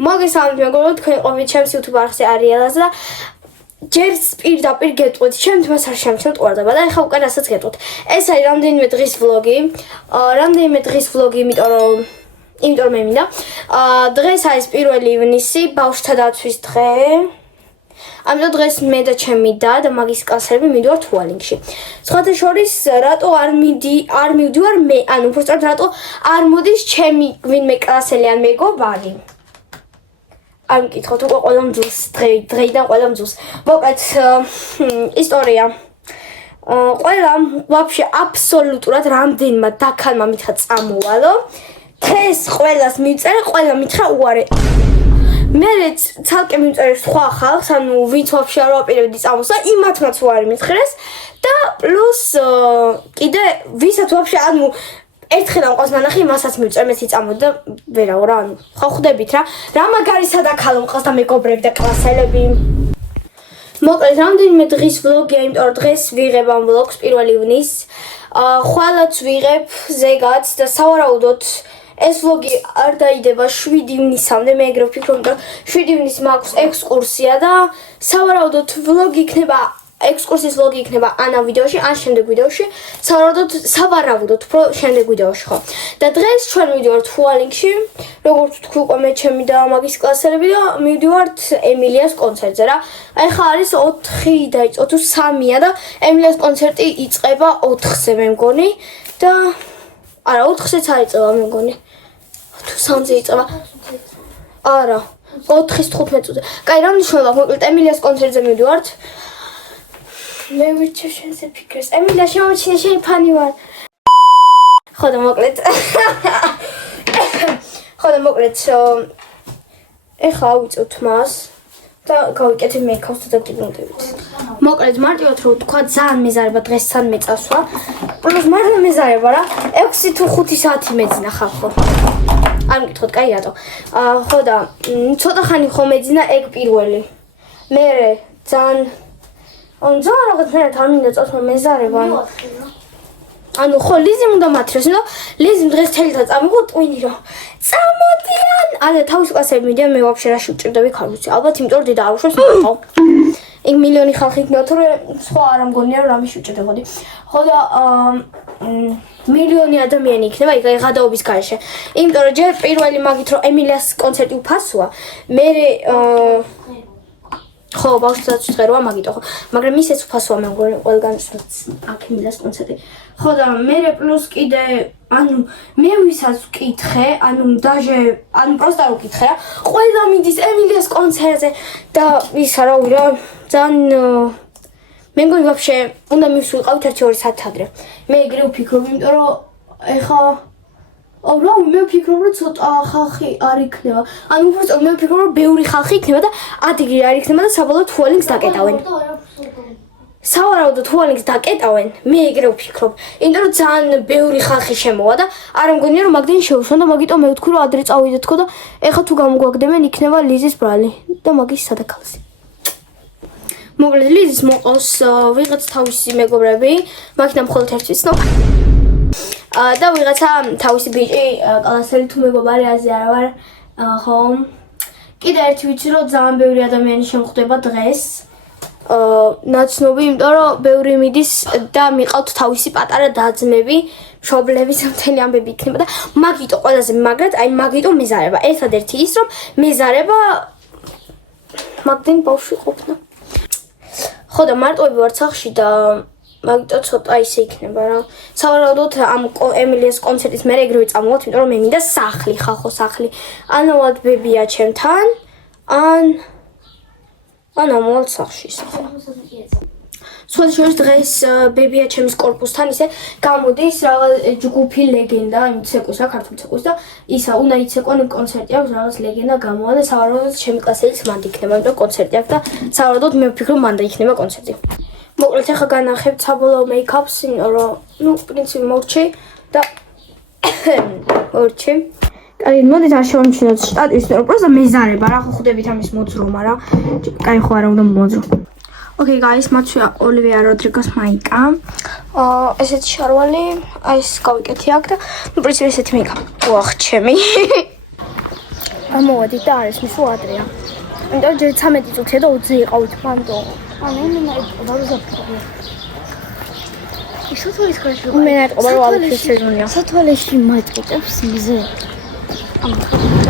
მოგესალმებით მეგობრებო, თქვენ ყოფილი ჩემს YouTube არხზე არიელას და ჯერ პირდაპირ გეტყვით, ჩემ თმას არ შემჩნევთ ყურადღება და ეხლა უკვე რასაც გეტყვით. ეს არის რამდენიმე დღის ვლოგი. იმიტომ რომ მე მინდა. დღეს არის 1 ივნისი, ბავშვთა დაცვის დღე. ამიტომ დღეს მე და ჩემი და მაგის კლასელები მივდივართ უალინგში. სხვათა შორის, რატო არ მივდივარ მე, ანუ უბრალოდ რატო არ მოდის ჩემი ვინმე კლასელი ან მეგობარი. არ მკითხოთ უკვე ყველა მძულს, დღეიდან ყველა მძულს. მოკლედ, ისტორია. ყველა ვაფშე აბსოლუტურად რამდენმა დაქალმა მითხრა წამოვალო. დღეს ყველას მივწერე, ყველა მითხრა უარე. მე ცალკე მივწერე სხვა ხალხს, ანუ ვინც ვაფშე არ ვაპირებდი წამოსვლა, იმათმაც უარი მითხრეს და პლუს კიდე ვისაც ვაფშე ანუ ერთხელ ამ ყავს ნანახი, მასაც მივწერე, მეც წამოდი და ვერაო რა, ანუ ხო ხვდებით რა მაგარი სადაქალო მყავს და მეგობრები და კლასელები. მოკლედ, რამდენიმე დღის ვლოგია, იმიტომ რომ დღეს ვიღებ ამ ვლოგს 1 ივნისს. ხვალაც ვიღებ ზეგაც და სავარაუდოდ ეს ვლოგი არ დაიდება 7 ივნისამდე, მე ეგრე ვფიქრობ, რომ 7 ივნისს მაქვს ექსკურსია და სავარაუდოდ ვლოგი იქნება ექსკურსიის ვლოგი იქნება ანა ვიდეოში, ან შემდეგ ვიდეოში, სავარაუდოდ უფრო შემდეგ ვიდეოში ხო. და დღეს ჩვენ მივდივართ უალინგში, როგორც თქვი უკვე მე ჩემი და მაგის კლასელები და მივდივართ ემილიას კონცერტზე რა. ახლა არის 4 დაიწყო თუ 3-ია და ემილიას კონცერტი იწყება 4-ზე მე მგონი და არა 4-ზეც არ იწყება მე მგონი. თუ 3-ზე იწყება. არა, 4-ის 15 წუთზე. კაი, რა მნიშვნელობა, მოკლედ ემილიას კონცერტზე მივდივართ. მე ვირჩე შენზე ფიქრს. ემილია შემოჩინე შენი ფანი ვარ. ხო და მოკლედ. ეხლა ავიწევთ მას და გავიკეთებ მეიქაპს და დაგიბრუნდებით. მოკლედ მარტივად რომ თქვა ძალიან მეზარება დღეს სანმე წასვლა. პლუს მართლა მეზარება რა. 6 თუ 5 საათი მეძინა ხალხო. არ მკითხოთ, კაი რატო. ხო და ცოტა ხანი ხო მეძინა ეგ პირველი. მე ძალიან ძალიან რაღაცნაირად არ მინდა წასვლა მეზარება. ანუ ხო ლიზიმ უნდა მათროს, ნუ ლიზიმ დღეს თელთა წამიღო ტვინი რომ წამოდიან. არა თავის კლასები მიდიან, მე ვაფშე რაში ვჭირდები ქალუცი. ალბათ იმიტომ რომ დედა აუშვებს ხო. იქ მილიონი ხალხი იქნება, თორე სხვა არ ამგონია რომ რამის ვჭირდებოდი. ხო და მილიონი ადამიანი იქნება იქ ღადაობის გარეშე. იმიტომ რომ ჯერ პირველი მაგით რომ ემილიას კონცერტი უფასოა, მე ხო, ბავშვთა დაცვის დღე როა მაგიტო ხო, მაგრამ ისეც უფასოა მე მგონი ყველგანაც აქ ემილიას კონცერტი. ხო და მე პლუს კიდე, ანუ მე ვისაც ვკითხე, ანუ პროსტა რო ვკითხე რა, ყველა მიდის ემილიას კონცერტზე და ისა რა ვირა, ძალიან მე მგონი ვაფშე უნდა მივსულიყავით 1-2 საათი ადრე. მე ეგრე ვფიქრობ, იმიტომ რომ ეხა რა მე ვფიქრობ რომ ცოტა ხალხი არ იქნება. ანუ უბრალოდ მე ვფიქრობ რომ ბევრი ხალხი იქნება და ადგილი არ იქნება და საბოლოოდ უალინგს დაკეტავენ. სავარაუდოდ უალინგს დაკეტავენ, მე ეგრე ვფიქრობ. იმიტომ რომ ძალიან ბევრი ხალხი შემოვა და არ მგონია რომ მაგდენი შეუშვა და მაგიტომ მე ვთქვი რომ ადრე წავიდეთქო და ეხა თუ გამოგვაგდებენ იქნება ლიზის ბრალი და მაგის სადაქალსი. მოკლედ ლიზის მოყავს ვიღაც თავისი მეგობრები, მაგიდან მხოლოდ ერთს ვიცნობ. და ვიღაცა თავისი ბიჭი კლასელი თუ მეგობარი აზე არა ვარ ხო კიდე ერთი ვიცი რომ ძალიან ბევრი ადამიანი შემხვდება დღეს ნაცნობი იმიტომ რომ ბევრი მიდის და მიყავთ თავისი პატარა და-ძმები მშობლების მთელი ამბები იქნება და მაგიტო ყველაზე მაგრად აი მაგიტო მეზარება ერთადერთი ის რომ მეზარება მაგდენი ბავშვი ყოფნა ხო და მარტოები ვარ სახლში და მაგიტო ცოტა ისე იქნება რა. სავარაუდოდ ამ ემილიას კონცერტის მერე ეგრევე წამოვთ, იმიტომ რომ მე მინდა სახლი, ხალხო სახლი. ანავალ ბებია ჩემთან, ან ამავალ სახლში ისახო. სხვათა შორის დღეს ბებია ჩემის კორპუსთან ისე გამოდის რაღაც ჯგუფი ლეგენდა, იმ ცეკვის რა, ქართული ცეკვის და ისა უნდა იცეკონ კონცერტი აქვს რაღაც ლეგენდა გამოვა და სავარაუდოდ ჩემი კლასელიც მანდ იქნება, იმიტომ კონცერტი აქვს და სავარაუდოდ მე ვფიქრობ მანდა იქნება კონცერტი. მოკლედ ახლა განახებთ საბოლოო მეიქაპს, იმიტომ რომ ნუ პრინციპი მოვრჩი და მოვრჩი. კაი, მოდით არ შევამჩნიოთ შტატის, რომ პროსტა მეზარება რა, ხო ხვდებით ამის მოძრომა რა. კაი, ხო არა უნდა მოძრო. Okay guys, მათვია ოლივია როდრიგოს მაიკა. ესეთი შარვალი, აი ეს გავიკეთე აქ და პრინციპი ესეთი მეიქაპი. ვახ, ჩემი. გამოვედით და არის მის უადრეა. იმიტომ ჯერ 13 წუთია და 20 იყავით მანდო. ანუ მე დავზაფხულე. ისოთოლის ხარში. მე ნატყობა რომ ალფის სეზონია. სათვალეში მაჭყებს მზე.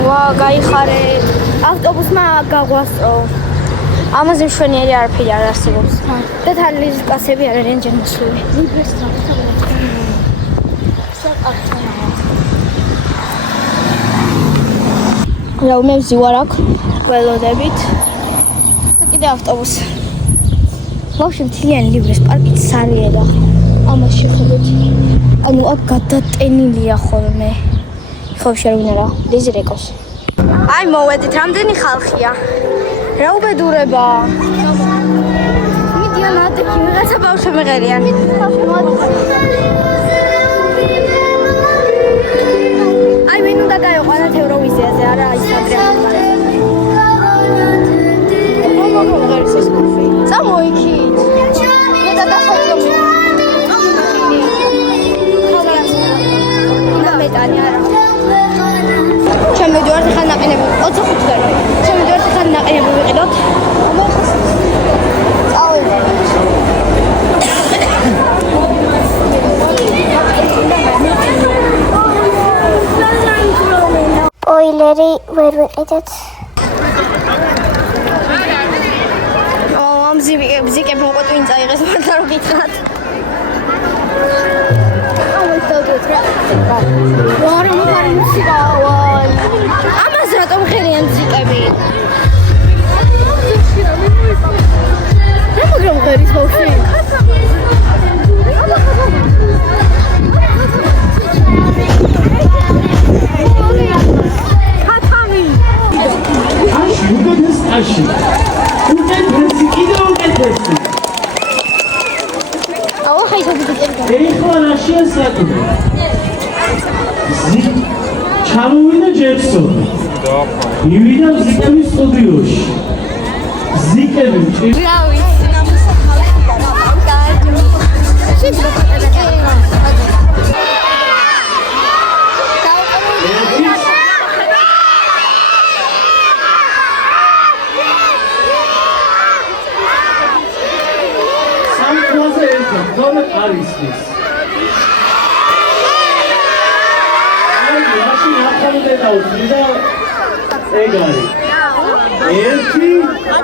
ვა, გაიხარეთ. ავტობუსმა გაგვასწრო. ამაზე მშვენიერი არაფერი არ არსებობს. და თან ლიზკასები არ არიან ჯერ მოსვლები. ლიბერს რა მე ვზივარ აქ ველოდებით და კიდე ავტობუსი. ბავშვი მთლიანი ლიბრის პარკით სარიე და ამას შეხედეთ. ანუ აქ გადატენილია ხოლმე. ხო შეიძლება რა ლიზი რეკოს. აი მოვედით რამდენი ხალხია. რა უბედურება. მიდიან ადექი ვიღაცა ბავშვი მეღერიან. აი ვინ უნდა გაიყვანათ ევროვიზიაზე არა ის ადრე. წამოიქით. მე და დასაწყობი. და მეტანი არა. ჩემი ვიდეოზე ხან ნაყინები 25 და ჩემი ვიდეოზე ხან ნაყინები ვიყიდოთ. სპოილერი ვერ ვიყიდეთ. ამ ზიკებ მოყვა twin წაიღეს მაგრამ რო გითხრათ. ვარ მოგარი მუსიკა ვაი. ამას რატომ ხერიან ზიკები? რა მაგრამ ღერის ბავშვი? აში უკეთესი კიდევ უკეთესი. აუ ხაი შეგიძლია. ეხლა რაშია საქმე? ჩამოვიდა ჯექსონი. მივიდა ზიკების სტუდიოში. ზიკები რა ვიცი არის ის. აი, მაშინ ახალდე დავუძი და ეგ არის. 1 2 3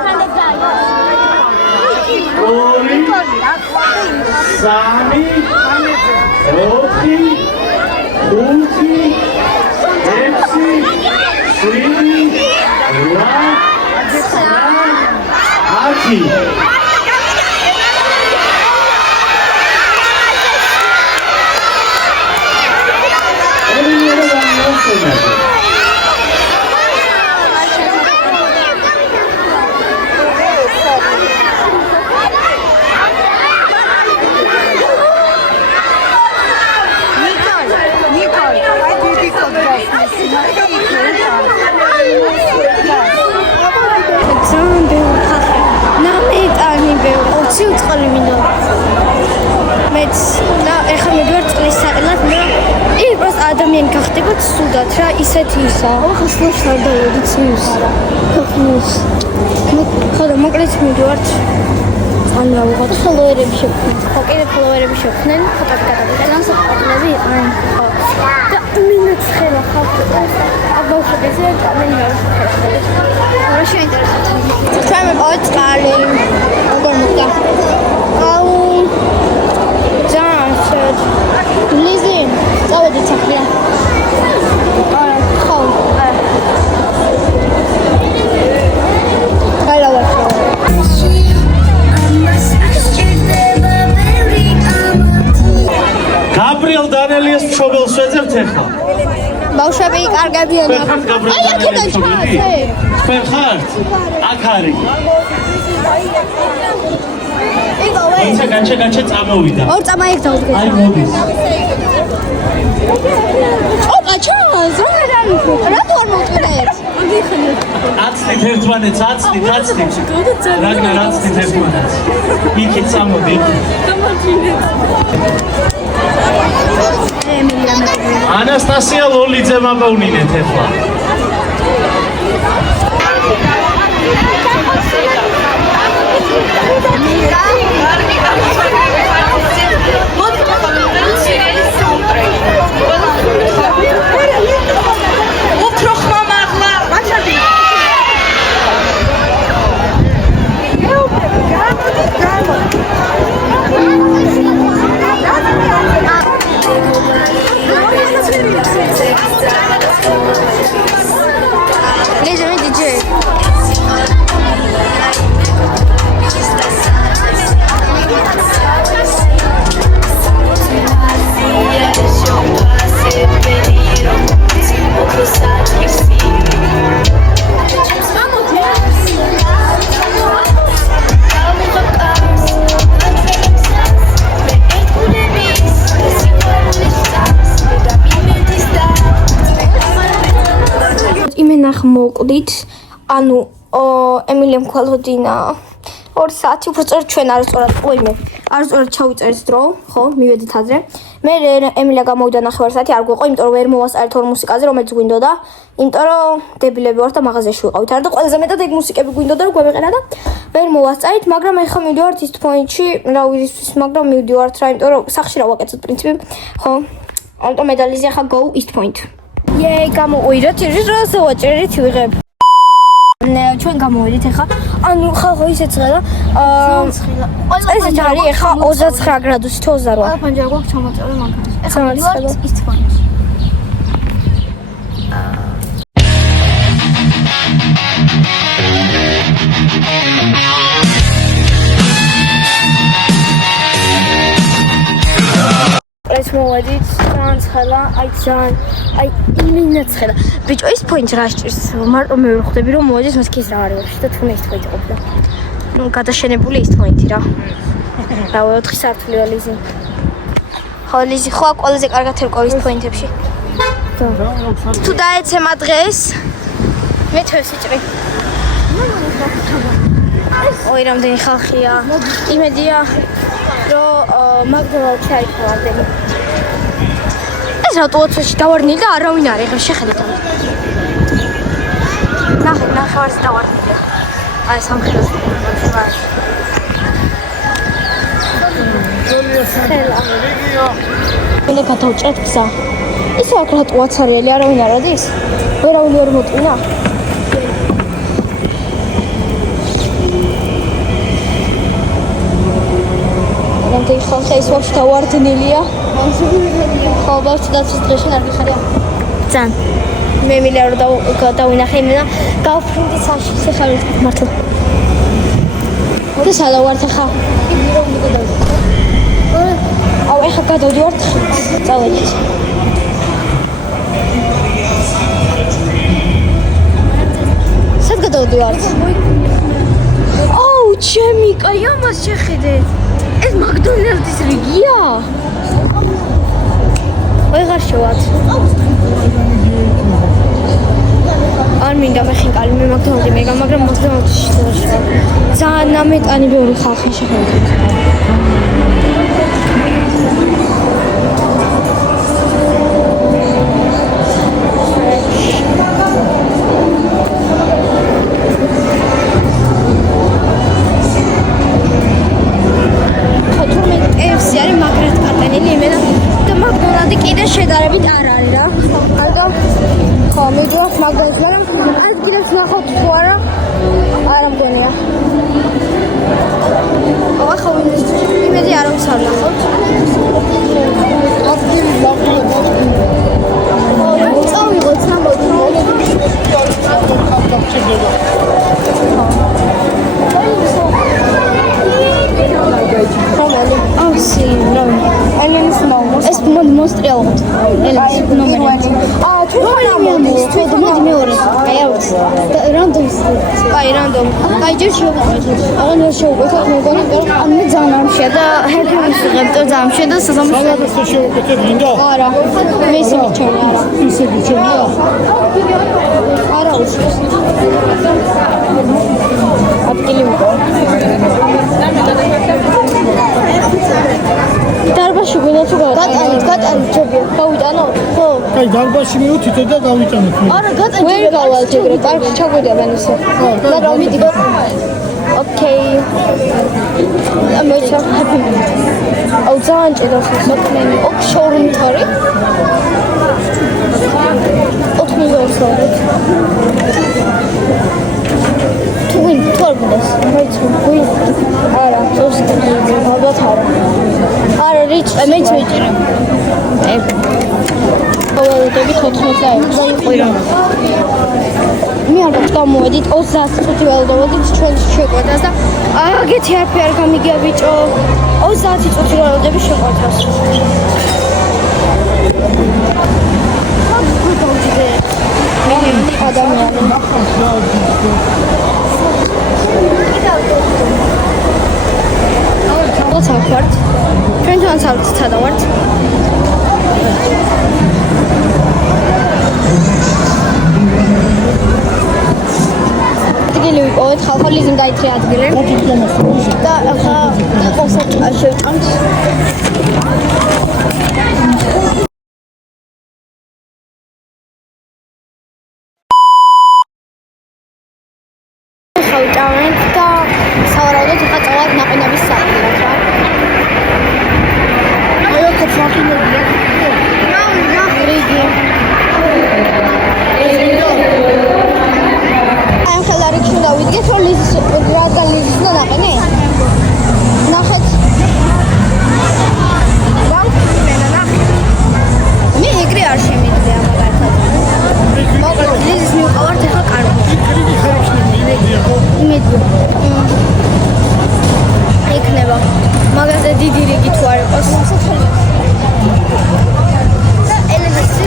ადამიანი გახდებათ სუდად რა ისეთი ისა. ახლა შუაში არ დავედით ის. ხო და მოკლედ მივიდივართ. ან რა ვიღოთ ფოლოვერები შევქმნით. ხო კიდე ფოლოვერები შევქმნენ, ფოტოები გადავიღეთ. განსაკუთრებული იყვნენ. ხო. და მინაცხელა ხალხი. აბავშვებზე კამერა შეხერხებით. რა შეინტერესებთ? ჩვენ მიყავთ წყალი. როგორ მოხდა? აუ ჯანშეთ. ლიზი წავედით საქმეა. ხო. გაბრიელ დანელიას მშობელს ვეძებთ ახლა. ბავშვები კარგებიან. აი აქედან ჩაათე. თქვენ ხართ? აქ არის. განჩე წამოვიდა. ორ წამაიქ დავდგეთ. აი მოდის. ოპა ჩას, რატო არ მოვწვიდეთ? აცდით ერთმანეთს, აცდით. რაგნარ აცდით ერთმანეთს. იქით წამოდი. ანასტასია ლოლიძე მაპოვნინეთ ახლა. მოვკლდით. ანუ ემილია მქვალოდინა 2 საათი უფრო სწორად ჩვენ არასწორად ჩავიწერეთ დრო, ხო, მივედით ადრე. მე ემილია გამოვიდა 9 საათი, არ გვეყო, იმიტომ რომ ვერ მოვასწარეთ ორ მუსიკაზე, რომელიც გვინდოდა. იმიტომ რომ დებილები ვართ და მაღაზიაში ვიყავით. არა და ყველაზე მეტად ეგ მუსიკები გვინდოდა რომ გვევეყენა და ვერ მოვასწარით, მაგრამ ეხლა მივიდივართ ის პოინტში, რა ვირისთვის, მაგრამ მივიდივართ რა, იმიტომ რომ სახში რა ვაკეთოთ პრინციპი, ხო? ამიტომ медаლიზე ახლა go east point. Yey, გამოუვიდეთ, როცა ვაჭერით ვიღებ. ჩვენ გამოვიდით ახლა. ანუ ხალხო ისე ცხელა. ეს არის ახლა 29 გრადუსი თუ 28. ყველა პანჯარა გვაქვს ჩამოწერილი მანქანაში. ახლა მივიდივართ east point-ში. ეს მოვედით ძალიან ცხელა, აი იმინა ცხელა. ბიჭო, ის პოინტი რა სჭირს? მარტო მე ვერ ხვდები რომ მოვედეს მასკის რა არის და თუნე ის პოინტი ყოფილა. ნუ გადაშენებული ის პოინტი რა. რა 4 სართული ლიზი. ხო, ლიზი ხო ყველაზე კარგად ერკვევის პოინტებში. თუ დაეცემა დღეს მე თვესიჭრი. ой, რამდენი ხალხია. იმედია რომ მაგდროუთი არის რამდენი. ეს ავტობუსში დავარნილი და არავინ არ ეხა შეხედეთ ამ. ნახევარს დავარნილი. აი სამხრეთ. მე გადავჭრეთ გზა. ისე აქ ვაცარიელი არავინ არ ადის? ვერავინ ვერ მოტვინა? რამდენი ხალხი ის ვაფშე დავარდნილია. ხო, ბავშვი დაცვის დღეში არ გიხარია. ძალიან. მე ემილია რომ დავინახე იმენა, გავფრინდი საში, შეხარით მართლა. და სადა ვართ ახლა? იგი რომ გადავიდეთ. აუ, ახლა გადავდივართ. წავედით. სად გადავდივართ? აუ, ჩემი, კაი ამას შეხედეთ. ეს მაკდონალდის რიგია? ვეღარ შევად. არ მინდა მე ხინკალი, მე მაკდონალდი მეგა, მაგრამ მაკდონალდში ვერ შევად. ძალიან ამეტანი ბევრი ხალხი შეხედეთ. შედარებით არ არის რა. ამიტომ ხო, მიდივართ მაგდონალდს, მაგრამ ადგილებს ნახოთ თუ არა. არა მგონია. ახლა იმედი არავის არ ნახოთ. ადგილი წავიღოთ ეს მონსტრი ავიღოთ. ელექს ნომერი. თუ მოდი მეორე. აი ავიც. რანდომს. აი რანდომ. აი ჯერ შევუყვეთ. აღარ ვერ შევუყვეთ, მეგონა, ან მე ძალიან ამშია და ჰეპი ვისიღებ და ძალიან ამშია და საზამთრო. მაგას შევუკვეთებ ლინდა? არა. მე ისე მიჩვენე არა. ისე მიჩვენე? არა უშავს. ადგილი მიყო. დარბაში გვინდა თუ გატანით ჯობია. გავიტანო? ხო. აი დარბაში მივუთითო და გავიტანოთ. არა, გატანით. ვერ გავალ ჯეგრე, კარგი ჩაგვიდებენ ისე. და მივიდი. ოკეი. ამოიცა ჰეპი. აუ ძალიან ჭირავს მოქმენი. ოპ შოურუმი თარი. 4 მილიონს დავდეთ. თუ არ გინდას? მაიცი, არა, ზუსტად ალბათ არა. არა, რიჩ, მეც ვეჭირე. ყოველდღე 14 აიღო. მე ალბათ გამოვედით 30 წუთი ველოდებით ჩვენ შეკვეთას და აგეთი არაფერი არ გამიგია ბიჭო. 30 წუთი ველოდები შეკვეთას. ადამიანი. What's up, Bart? Friends on South Tadawart. ადგილი ვიპოვეთ, ხალხო ლიზიმ დაიწყე ადგილი. და ახლა ყოველსა შევჭამთ. ხავჭავთ და სავარაუდოდ ახლა წავად ნაყინების საქმეში რა. აი ოქროს ნაყინებია. რიგი. ამ ხელარიქში დავიდგეთ რომ ლიზის რადგან ლიზის უნდა ნაყინე? ნახეთ. მე ეგრე არ შემიძლია მაგალითად. მოკლედ ლიზის მივყავართ ახლა კარგი. იქნება. მაგაზე დიდი რიგი თუ არ იყოს. და ელემენტის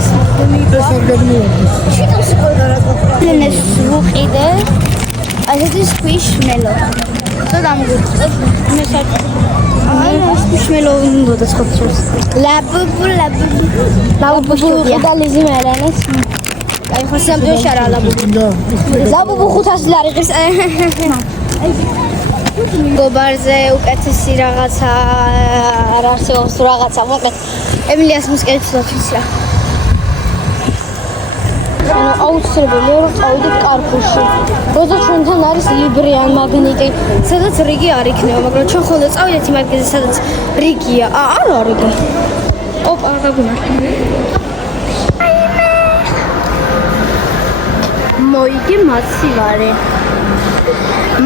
ეს ვუყიდე. ასეთი სკვიშმელო. და დამგვიწევ. მე საერთოდ აი სკვიშმელო უნდა დაცხოთოს. ლაბუბუ. და ლიზი მერენეს. აი ხო სამჯერში არა ლაბუბუ. ლაბუბუ 500 ლარი ღირს. გობარზე უკეთესი რაღაცა არ არსებობს რაღაცა მოკლედ ემილიას მუსკეთს დათვის რა. ანუ აუცილებელია რომ წავიდეთ კარფურში. როცა ჩვენთან არის ლიბრი ან მაგნიტი, სადაც რიგი არ იქნება, მაგრამ ჩვენ ხოლმე წავიდეთ იმ ადგილზე, სადაც რიგია. არა რიგი. ოპა, გაგუმართე. მოიგე მასივარე.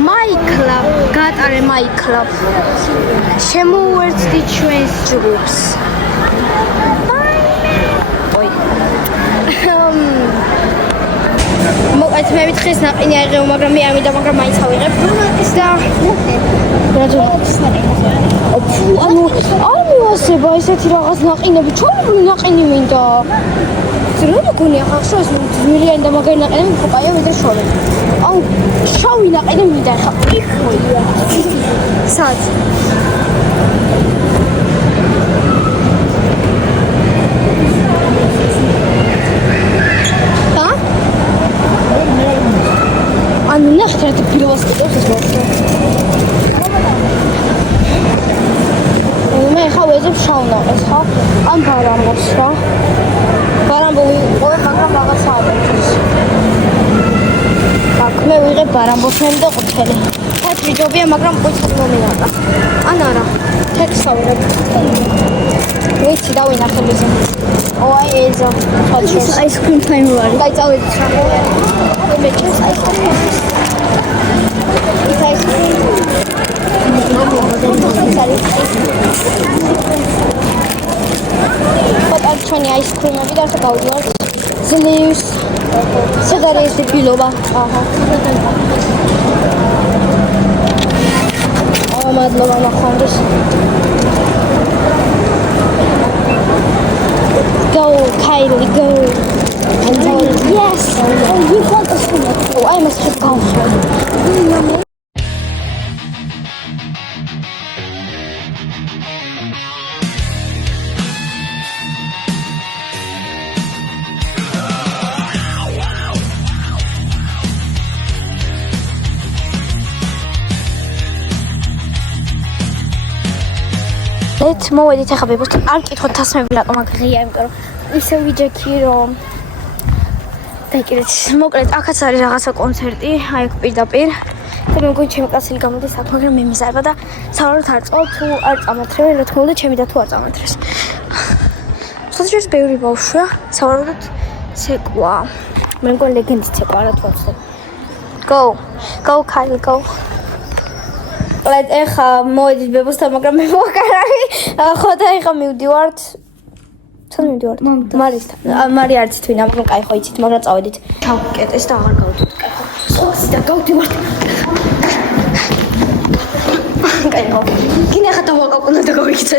მაიკლა, გატარე მაიკლა. შემოუერთდი ჩვენს ჯგუფს. ой. მოკლედ მე ვითხეს ნაყინი აიღეო, მაგრამ მე ამიდა, მაგრამ მაინც ავიღებ. და ანუ არ მივასება ესეთი რაღაც ნაყინები, ჩვენი ნაყინი მინდა. რა გონია ხახშო ეს მილიანი და მაგარი ნაყინები უფრო კაია ვიდრე შორე. აუ შავი ნაყინი მინდა ხა. სად? ანუ ნახეთ რა ფილოს კიდევ ეს მოსა. მე ხა ვეძებ შავ ნაყინს ხა? ან ბარამბოს რა? ბარამბო ვიყო, მაგრამ რაღაცა არის. აქ მე ვიღებ ბარამბოსები და ყუთელი. თეთრი ჯობია, მაგრამ ყუთელი მომინა. ან არა, თეთრს ავიღებ. ვიცი, დავინახებ ესე. ოაი ეზო. ეს აისკრიმ ტაიმი ვარ. დაიწავედით რა. მე ჩემს აისკრიმს. ეს აისკრიმ. Pot ჩვენი აისკრიმები და ახლა გავდივართ ძლივს. სადაა ეს დილობა? აჰა. მადლობა ნახონდეს. Go, Kylie, go. Yes. Oh, you want to swim? Oh, I must have gone. მოვედით ახლა ბებოს არ მკითხოთ თასმები რატომ აქ ღია, იმიტომ რომ ისე ვიჯექი რომ დაიკიდეთ. მოკლედ აქაც არის რაღაცა კონცერტი, აი აქ პირდაპირ. და მე მგონი ჩემი კაცელი გამოდის აქ, მაგრამ მე მიზარება და სავარაუდოდ არ წავ თუ არ წამოთრევენ, რა თქმა უნდა ჩემი და თუ არ წამოთრეს. სოციალიზმის ბევრი ბავშვია, სავარაუდოდ ცეკვა. მე მგონი ლეგენდის ცეკვა რა თქმა უნდა. Go, Kylie, go. Let ეხა მოვედით ბებოსთან, მაგრამ მე მოვაკარარი. ხო და ეხა მივდივართ. სად მივდივართ? მარისთან. მარი არც თვითონ, მაგრამ კაი ხო იცით, მაგრამ წავედით. გავკეტეს და აღარ გავდივართ. კაი ხო. სოქსი და გავდივართ. კაი ხო. გინე ეხა დავაკაკუნე და გავიქცე.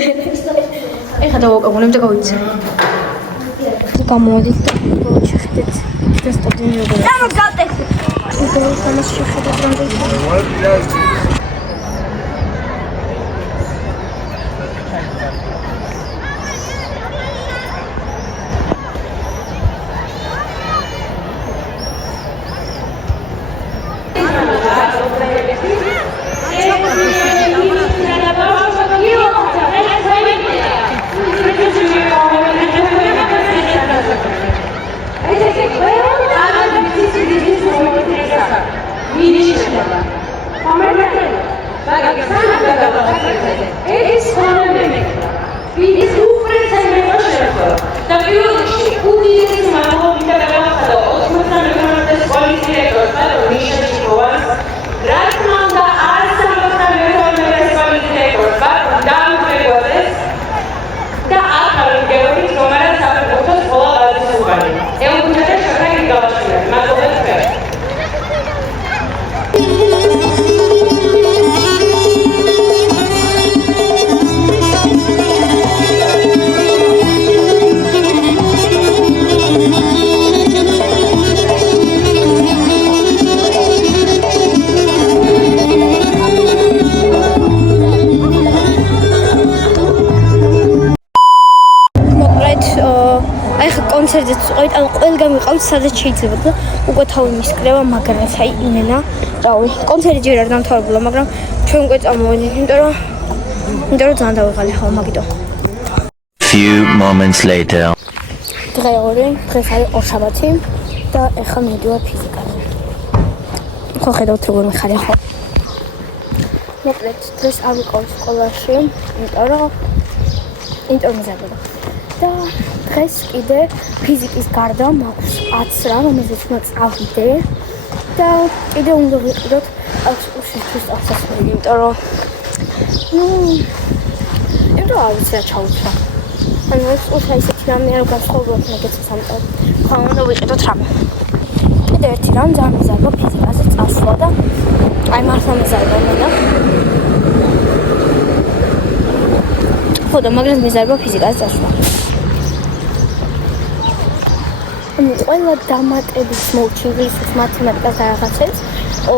ეხა დავაკაკუნებ და გავიქცე. გამოვედით და შეხედეთ. და სტუდენტი როგორ. რა გავტეხი. ეს შეხედეთ რამდენი. ეს ფენომენი ვიდის უპრეცედენტო შეხვედრა და პირველ რიგში უდიდესი მადლობით გადავახადა 99 სკოლის დირექტორს ბატონ მიშელ ჭიქოვანს, რა თქმა უნდა არც ამოწმებელია სკოლის დირექტორს ბატონ დავით მეგოდეს და ახალი გეორგის რომელსაც საფეხბურთო სკოლა არის უყარი. ეუბნება შოთა გიგავაშვილი. მადლობა თქვენ. კონცერტზე წავით, ანუ ყველგან ვიყავით, სადაც შეიძლება და უკვე თავი მისკრება, მაგრამ აი იმენა, რავი, კონცერტი ჯერ არ დამთავრებულა, მაგრამ ჩვენ უკვე წამოვედით, იმიტომ რომ ძალიან დავიღალე ხო მაგიტო. Few moments later. დღე არის ორშაბათი და ეხლა მივიდივარ ფიზიკაზე. ხო ხედავთ როგორ მიხარია ხო? მოკლედ, დღეს არ ვიყავ სკოლაში, იმიტომ რომ ინტერვიუზებოდა. და დღეს კიდე ფიზიკის გარდა მაქვს 10 რამ, რომელზეც უნდა წავიდე და კიდე უნდა ვიყიდოთ ექსკურსიისთვის აღსასრული, იმიტომ რომ არ ვიცი რა ჩაუცვა. ანუ ექსკურსია ისეთი რამე არ განსხვავებულად მეგეცეს ამიტომ ხომ უნდა ვიყიდოთ რამე. კიდე ერთი რამ ძალიან მიზარდა ფიზიკაზე წასვლა და აი მართლა მიზარდა მენა. ხო და მაგრამ მიზარდა ფიზიკაზე წასვლა. ყველა დამატებით მოვჩი ინგლისურს, მათემატიკას და რაღაცებს.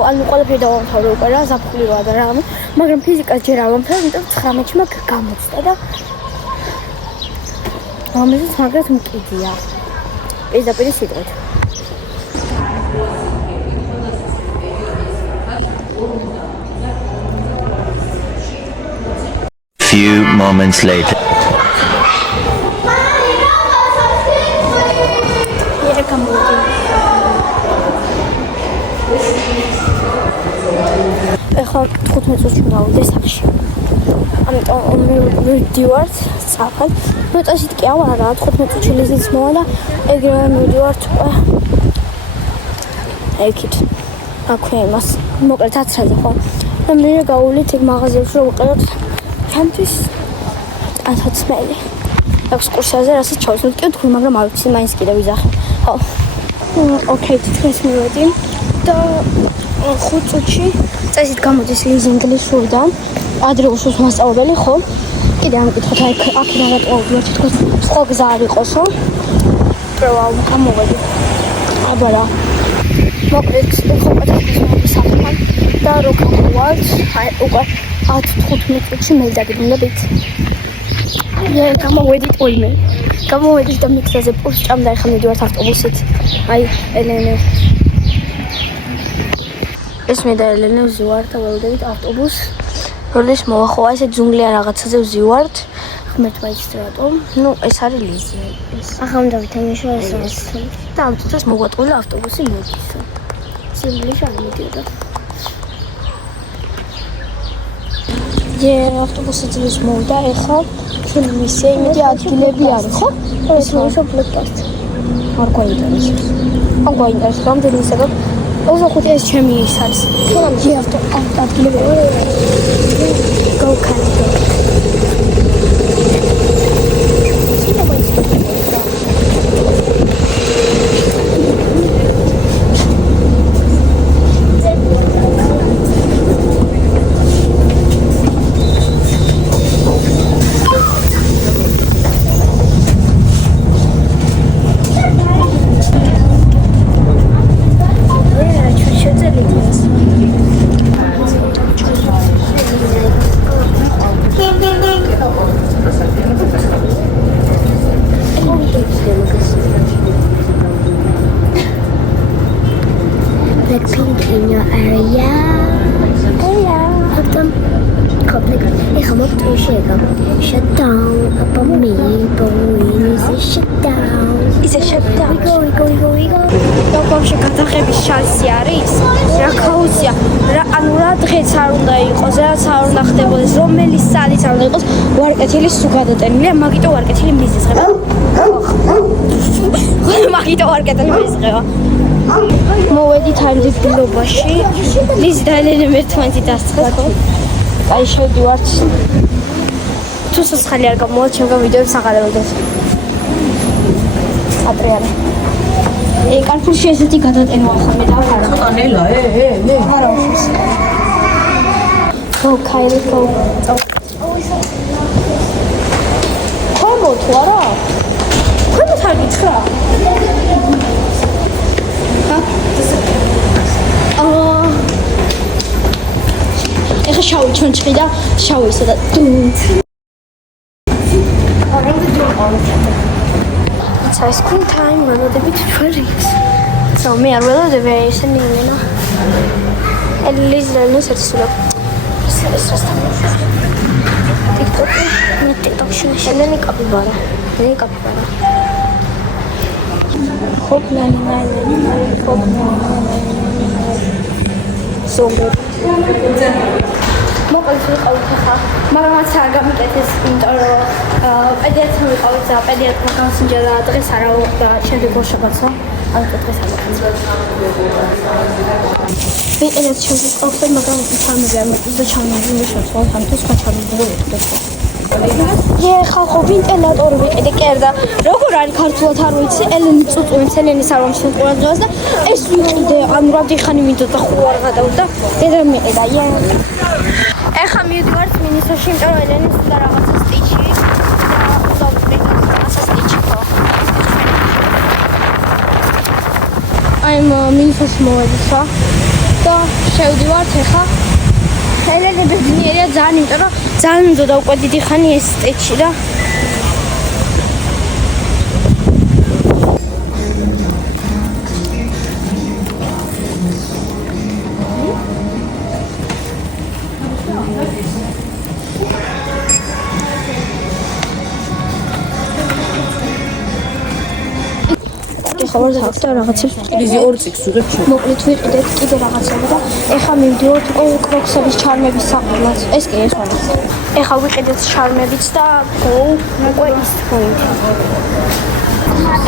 ანუ ყველაფერი დავამთავრე უკვე რა, ზაფხული როა და რამე, მაგრამ ფიზიკას ჯერ არ ვამთავრე, იმიტომ 19-ში მაქვს გამოცდა და ამაზე მაგრად მკიდია. პირდაპირ სიტყვით. Few moments later. ეხლა 15 წუთში მოვიდე სახში. ამიტომ მივდივართ საფად. ნოტასით კი არა, 15 წუთში ლიზინს მოვა და ეგრევე მივდივართ უკვე. ეკით. აქვე იმას. მოკლედ 10-ზე ხო? და მე გავულით ეგ მაღაზიაში რომ ვიყიდოთ ჩემთვის ასაცმელი. ექსკურსიაზე რასაც ჩავსვით კი თქვი, მაგრამ არ ვიცი მაინც კიდე ვიზახე. ხო. ოკეი, თქვენს მივედი და 5 წუთში წესით გამოდის ლიზ ინგლისურიდან ადრე უსულს მასწავლებელი ხო? კიდე ამკითხოთ აქედან რატოვიდეთ თქოს სხვა გზა არ იყოსო. პროვალ გამოვედი. აბა რა. მოკლედ ხო პატარა საფრთხე და როგორ ვარ? აი უკვე 10-15 წუთში მელდაგდებით. გამოვედით ოიმე. გამოვედით და მიქზაზე პულს ჭამდა ახლა მივდივართ ავტობუსით. აი ელენე. ეს მე და ელენე ვზივართ და ველოდებით ავტობუსს. როდის მოვა ხო ესე ძუნგლიან რაღაცაზე ვზივართ. ღმერთ მაიცით რატომ? ნუ ეს არის ლიზი. ახლა უნდა ვითამაშო ეს. და ამ დროს მოგვატყულა ავტობუსი მოდის. ძუნგლში არ მიდიოდა. ჯერ ავტობუსი ძილს მოვიდა, ეხლა ჩვენი მისია იმედი ადგილები არის, ხო? ეს მოვიშო ბლოკპოსტ. არ გვაინტერესებს. არ გვაინტერესებს, რამდენი ისება 25 ეს ჩემი ის არის. ჯერ ადგილები. გოქანდა. Blackpink in your area. Shut down upon me, boys. Shut down. Is a shut down. We go. და ბავშვი გადაღების შანსი არის? რა ქაუს ოფისია. ანუ რა დღეც არ უნდა იყოს, რაც არ უნდა ხდებოდეს, რომელი სალიც არ უნდა იყოს, ვარკეთილი სულ გადატენილია, მაგიტო ვარკეთილი მიზიზღება. მაგიტო ვარკეთილი მიზიზღება. მოვედით ამ დილობაში. ლიზი და ელენე ერთმანეთი დასწრეს, ხო? აი შევდივართ. თუ სოცხალი არ გამოვა, ჩემგან ვიდეოებს აღარ ელოდეს. ატრიალე. კარფურში ესეთი გადატენვა ხომ მე დავხარა. ანელა, მე. არა უშვის. ხო, კაირი ხო. ხომო თუ არა? ხომო თარგი ცხრა. ეხა შავი ჩონჩხი და შავი ისე და დუნც. It's ice cream time, ველოდებით ჩვენს. So მე არ ველოდები ესენი იმენა. ელიზელენს ერთხელ. ეს რასთან. TikTok-ი, მე TikTok-ში შენენი კაპიბარა. მე კაპიბარა. ხოპ ლალი. ზომბი. მოკლედ ვიყავით ახლა, მაგრამ არ გამიკეთეს, იმიტომ რომ პედიატრმა ვიყავით და პედიატრმა გამოსინჯა დღეს არა და შემდეგ ბოშაბაცა, ამიტომ დღეს არ ვიყავით. ვიყიდეთ ჩემს ყოველდღე, მაგრამ თამაზე არ მოწდა ჩამოვიდა შეცვალ თამთოს გაჩამოვიდა. ხალხო ვენტილატორი ვიყიდე კერდა. როგორ არის ქართულად არ ვიცი, ელენი წუწუნიც ელენის არ ვამშენ ყურადღებას და ეს ვიყიდე, ანუ რადგან მინდოდა ხო არ გადავდა, დედა მიყიდა. ეხა მივდივართ მინისოში, იმიტომ რომ ელენის უნდა რაღაცა სტიჩი და რაღაცა სტიჩი ხო. აი მინისოში მოვედით რა და შევდივართ ეხა. ელენე ბედნიერია ძალიან, იმიტომ რომ ძალიან მინდოდა უკვე დიდი ხანი ეს სტიჩი და ხავარ და რაღაცებს ლიზი ორი წიგს უღებ ჩვენ. მოკლედ ვიყიდეთ კიდე რაღაცები და ეხა მივდივართ კროქსების ჩარმების საყრდნად. ეს კი ეს ვარ. ეხა ვიყიდეთ ჩარმებიც და უკვე ის პოინტი.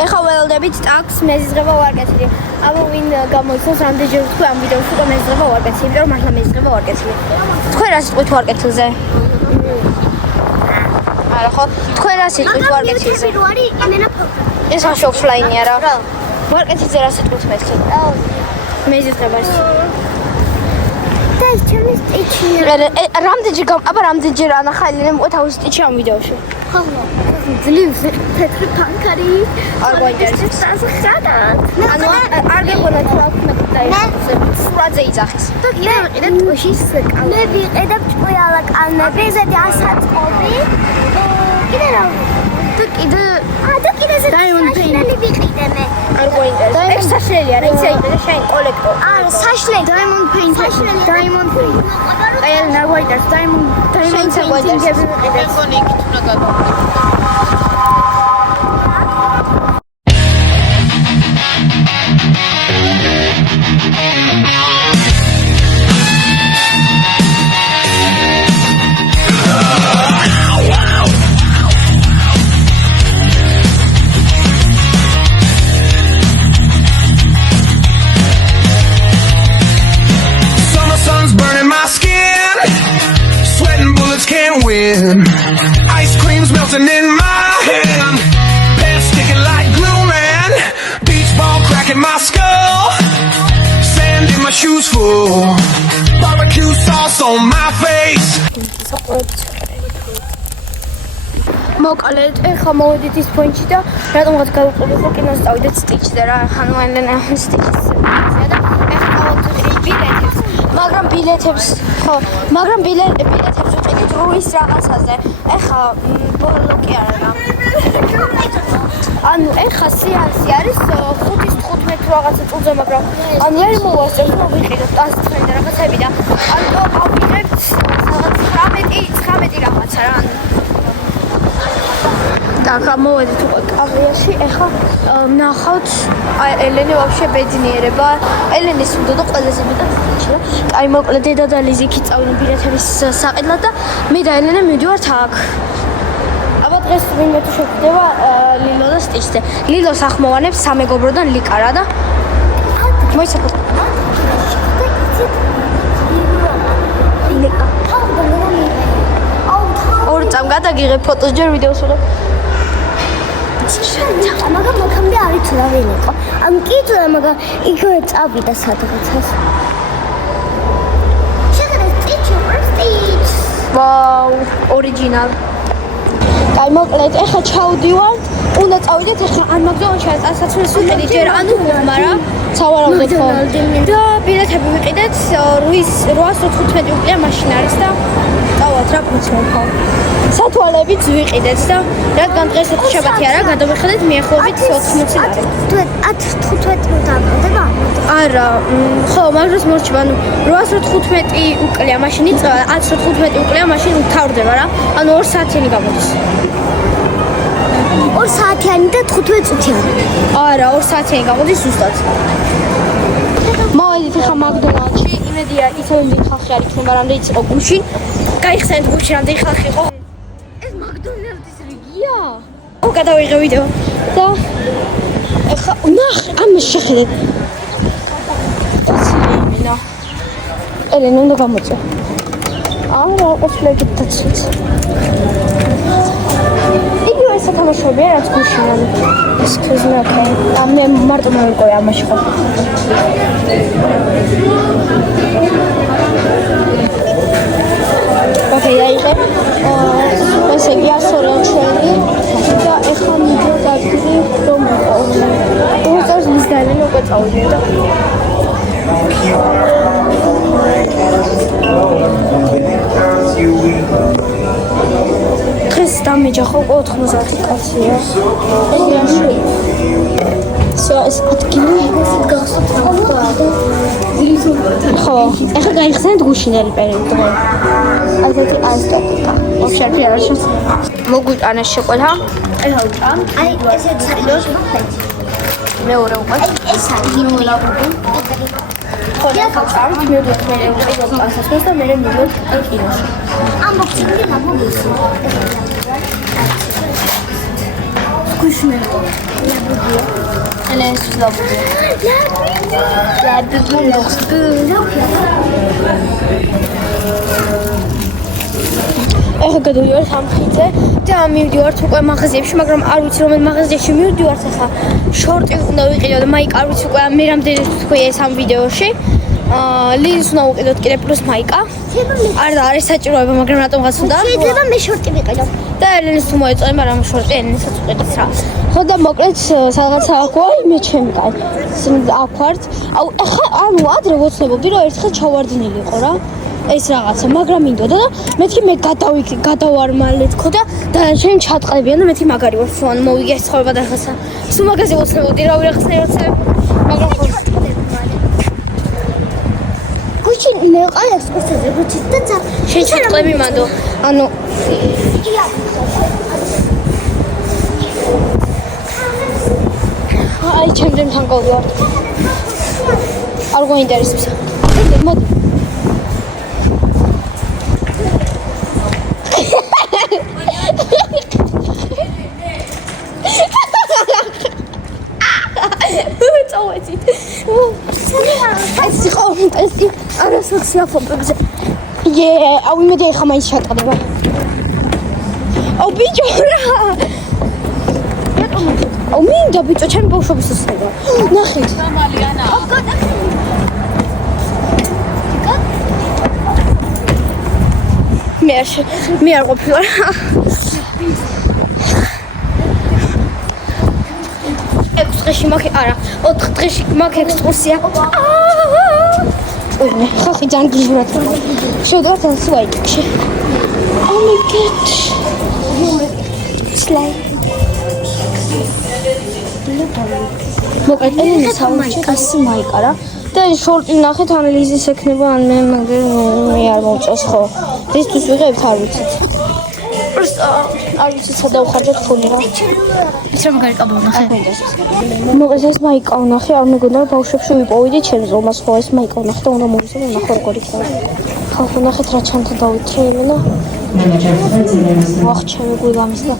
ეხა ველოდებით ტაქს მეზიზღება ვარკეთილი. აბა ვინ გამოიცნობს რამდენჯერ თქვი ამ ვიდეოში რომ მეზიზღება ვარკეთილი, იმიტომ რომ მართლა მეზიზღება ვარკეთილი. თქვენ რა სიტყვით ვარკეთილზე? არა ხო? თქვენ რა სიტყვით ვარკეთილზე? პირველი იმენა ფოტო. ეს ახლა ოფლაინია რა. ვარკეთილზე რა სიტყვით მეთქი? მეზიზღებას. და ეს ჩემი სტიჩი. რამდენჯერ ანახა ელენე მოყვა თავის სტიჩი ამ ვიდეოში. ხო. ძლივს თეთრი პანკარი. არ გვაინტერესებს. ანუ არ გეგონა თუ აქვს მეტი სურაძე იძახის. და კიდე ვიყიდეთ ტუშის კალმები. მე ვიყიდებ ჭყუიალა კალმები, ზედი ასაწყობი. კიდე რა? და კიდე ზედი საშლელი ვიყიდე მე. არ გვაინტერესებს. ეს საშლელი არა, იცი აიტანე შენ კოლექტორ. არა, საშლელი. Diamond paint. Diamond paint. აი ელენე არ გვაინტერესებს. Diamond painting-ები ვიყიდეთ. მეგონი იქით უნდა გადავიდე. Win. Ice cream's melting in my hand. Pants sticking like glue, man. Beach ball cracking my skull. Sand in my shoes full. Barbecue sauce on my face. მოკლედ, ეხლა მოვედით ის პოინტში და რატომღაც გავუყურეთ და კინოს წავიდეთ სტიჩზე რა. ანუ ელენე სტიჩის და ეხლა გავუყურეთ ბილეთებს. მაგრამ ბილეთებს ვიყიდით რუის რაღაცაზე. ეხლა ბოლო კი არა რა. ანუ ეხლა სეანსი არის 5-15 რაღაცა წუთზე, მაგრამ ანუ არ მოვასწრებთ რომ ვიყიდოთ 19 და რაღაცები და ანუ გავიყიდეთ რაღაც 19 რაღაცა რა. Так, მოვედით უკვე კამერაში. ეხლა ნახავთ ელენე ვაფშე ბედნიერება. ელენეს უნდა ყველაზე მეტად შეჭრა. აი მოკლედ დედა და ლიზი კი წავიდნენ ბილეთების საყიდლად და მე და ელენე მივდივართ აქ. აბა დღეს ვინმე თუ შეხვდება ლილო და სტიჩზე. ლილოს ახმოვანებს სამეგობროდან ლიკარა და მოისახოთ. ორ წამ გადაგიღებ ფოტოს ჯერ ვიდეოს ვიღებ. მაგრამ მოქამდე არ იცოდა ვინ იყო. ან კი იცოდა, მაგრამ იქ წავიდა სადღაცას. შეხედეთ სტიჩ. ვაუ, ორიგინალ. აი მოკლედ ეხლა ჩავდივართ. უნდა წავიდეთ ეხლა ან მაგდონალდში ან სასაცურს ვიყიდე ჯერ ანუ მაგრამ სავარაუდოდ ხო. და ბილეთები ვიყიდეთ 815 უკლია მაშინ არის და წავალთ რა გუცნობ ხო. სათვალებიც ვიყიდეთ და რადგან დღეს შაბათი არა გადავიხედეთ მიახლოებით 80 ლარი. 15 დავყდება? არა, ხო, მაგრამ მორჩება, ანუ 815 უკლია მაშინ იწყება, 115 უკლია მაშინ უთავრდება რა. ანუ 2 საათიანი გამოდის. 2 საათიანი და 15 წუთიანი. არა, 2 საათიანი გამოდის ზუსტად. მოვედით ახლა მაგდონალდში, იმედია ისევ იმდენ ხალხი არ იქნება, რამდენიც იყო გუშინ. გაიხსენეთ გუშინ რამდენი ხალხი იყო. ეს მაგდონალდის რიგია? ო, გადავიღე ვიდეო. და ახლა ნახე, ამას შეხედეთ. ცილინა. ელენე უნდა გამოწვა. არა, ყოფილებით დაცვით. იგივე სათამაშოებია, რაც გუშინ ანუ. Excuse me, okay. მე მარტო მოვიყოე ამაში ხო. Okay, აიღე. ესე იგი 100 ჩვენი და ეხლა მიდიოთ ადგილი რომ უწევს მის დალენ უკვე წავიდეთ და დღეს დამეჯა ხო 90 კაცია. ეს ადგილი ხო, ეხლა გაიხსენეთ გუშინელი პერიოდი. ასეთი ასტატიკა. вообще არ არის. მოგვიტანა შეკოლა. ეხლა ვჭამ. აი ესე ცილოს მოხდეთ. მეორე უკვე. ეს არის ნულაბუდი. ხო, ვჭამ. მივდივართ მე პასასს და მე მივდივართ კინოში. ამბობთ ლაბუდი. გუშინელი. ლაბუდია. ელენეს ლაბუდია. ეხლა გადავიდეთ სამხიძე და მივდივართ უკვე მაღაზიებში, მაგრამ არ ვიცი რომელ მაღაზიაში მივდივართ ახლა. შორტი უნდა ვიყიდო და მაიკა არ ვიცი უკვე მე რამდენი თქვი ეს ამ ვიდეოში. ლიზს უნდა ვიყიდოთ კიდე პლუს მაიკა. არ არის საჭიროება, მაგრამ რატომღაც უნდა. შეიძლება მე შორტი ვიყიდო. და ელენეს თუ მოეწონე, მაგრამ შორტი ელენესაც ვიყიდეთ რა. ხო და მოკლედ სადღაცა აქ ვარ, მე ჩემი კაი. აქ ვართ. აუ ახლა ანუ ადრე ვოცნებობდი რომ ერთხელ ჩავარდნილი იყო რა. ეს რაღაცა, მაგრამ მინდოდა და მეთქი მე გადავარმალე თქო და შენ ჩატყებიან და მეთქი მაგარი ვარ, ანუ მოვიგე ეს ცხოვრება და ახლა სულ მაგაზე ვოცნებობდი რა ვიღაც ერთხელ, მაგრამ გუშინ მე ყავ ექსკურსიაზე გუჩით და შენ ჩატყები მანდო, ანუ აი ჩემთან თანკოვი ვარ. არ გვაინტერესებს. მოდი. წავეცით. ეს იყო ეს არასოციალობებზე. აუ იმედი ახლა მაინც ჩატარდება. აუ ბიჭო რა. აუ მინდა ბიჭო ჩემი ბავშვობის ისება. ნახეთ. მე არ ყოფილა. დღეში მაქვს არა 4 დღეში მაქვს ექსკურსია. ოღონდ ხალხი ძალიან გიჟურად შევდივართ სვაიკში. Oh my god. Slay. მოკლედ ელენე საუნჩკასი მაიკარა და შორტი ნახეთ ანალიზის ექნება ან მე არ მოვწეს ხო. დისთვის ვიღებთ არ ვიცით. просто არ ვიცი სადა უხარჯეთ ფული რა. ის რომ გარეკაბა ვნახე. მოგეს ეს მაიკა ვნახე, არ მეგონა რომ ბავშვებში ვიპოვიდი ჩემს ომას ხო ეს მაიკა ვნახე და უნდა მოვისმენ ნახო როგორი ხარ. ხალხო ნახეთ რა ჩანთა დავითრე იმენა. ვახ ჩემი გულამის და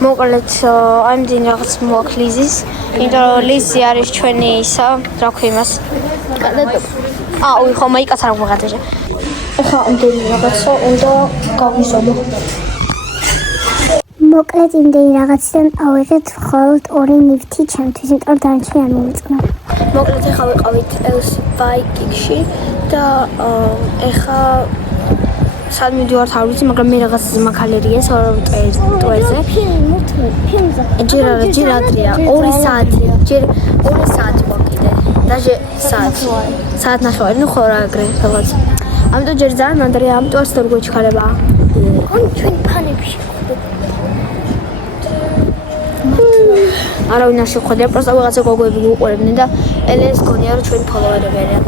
მოკლედ აი მდინ რაღაც მოაქვს ლიზის, იმიტომ რომ ლიზი არის ჩვენი ისა, რა ქვია იმას. ხო მაიკაც არ მოგადეჟე. ეხლა იმდენი რაღაცა უნდა გავიზომო. მოკლედ იმდენი რაღაციდან ავიღეთ მხოლოდ 2 ნივთი ჩემთვის, იმიტომ რომ დანარჩენი არ მომიწყნა. მოკლედ ეხლა ვიყავით ელსბაიკში და ეხლა სად მივდივართ არ ვიცი, მაგრამ მე რაღაც ზმაქალერია სოროტოეზე. ჯერ ადრეა, 2 საათი. ჯერ 2 საათი ვაკიდე. დაჟე საათი. საათ ნახევარი, ნუ ხო რა აგრე რაღაც. ამიტომ ჯერ ძალიან ადრეა, ამიტომ არ გვეჩქარება. ან ჩვენ ფანებში არავინ არ შეხვედრია, პროსტა ვიღაცა გოგოები გუყურებდნენ და ელეს გონია რომ ჩვენი ფოლოვერები არიან.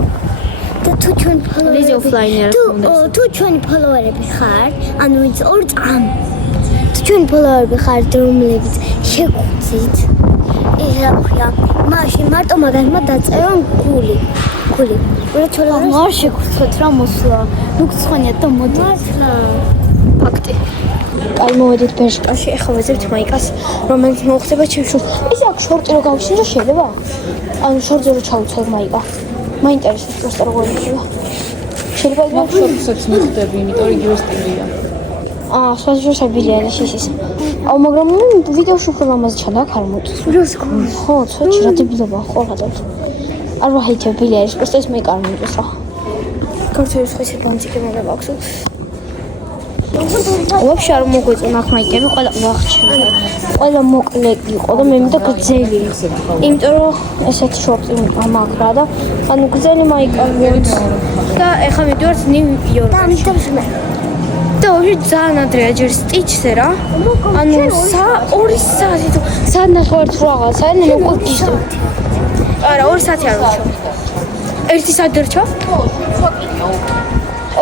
და თუ ჩვენ ლიზი ოფლაინი არის უნდა. თუ ჩვენი ფოლოვერები ხარ, ანუ ვინც 2 წამ თუ ჩვენი ფოლოვერები ხართ, რომლებიც შეგხვდით, ეს რა ქვია, მაშინ მარტო მაგალითმა დაწერონ გული. რა ჩოლა არ შეგხვდეთ რა მოსვლა. ნუ გცხონიათ და მოდით. ფაქტი. აი მოვედით ბეშკაში, ეხლა ვეძებთ მაიკას, რომელიც მოხდება ჩემში. ისე აქ შორტი რო გავშინჯო შეიძლება? ანუ შორტზე რო ჩავუცებ მაიკა. მაინტერესებს პროსტა როგორ იქნება. შეიძლება იქნება შორტსაც მიხდები, იმიტომ რომ იგივე სტილია. სხვადასხვა საბილია ის. მაგრამ ვიდეოში უფრო ლამაზი ჩანდა, აქ არ მოწონს. ხო, ცოტა რა დებილობა ყოველდღე. არ ვაჰეითებილი არის, პროსტა ეს მაიკა არ მომწონს რა. ქართული სხვისი ბანძიკი მოგება აქვს. ვაფშე არ მოგვეწონა აქ მაიკები, ყველა ვახჩნდა. ყველა მოკლე იყო და მე მინდა გრძელი. იმიტომ რომ ესეთი შორტი ამაყრა და ანუ გრძელი მაიკა მოვიც. და ეხლა მივდივართ ნიუ-იორკში. და ვაფშე ძალიან ადრეა ჯერ სტიჩზე რა. ანუ 2 საათი თუ საათნახევარი თუ რაღაცა, ანუ უკვე გიშტო. არა, 2 საათი არ ვარჩო. 1 საათი დარჩა?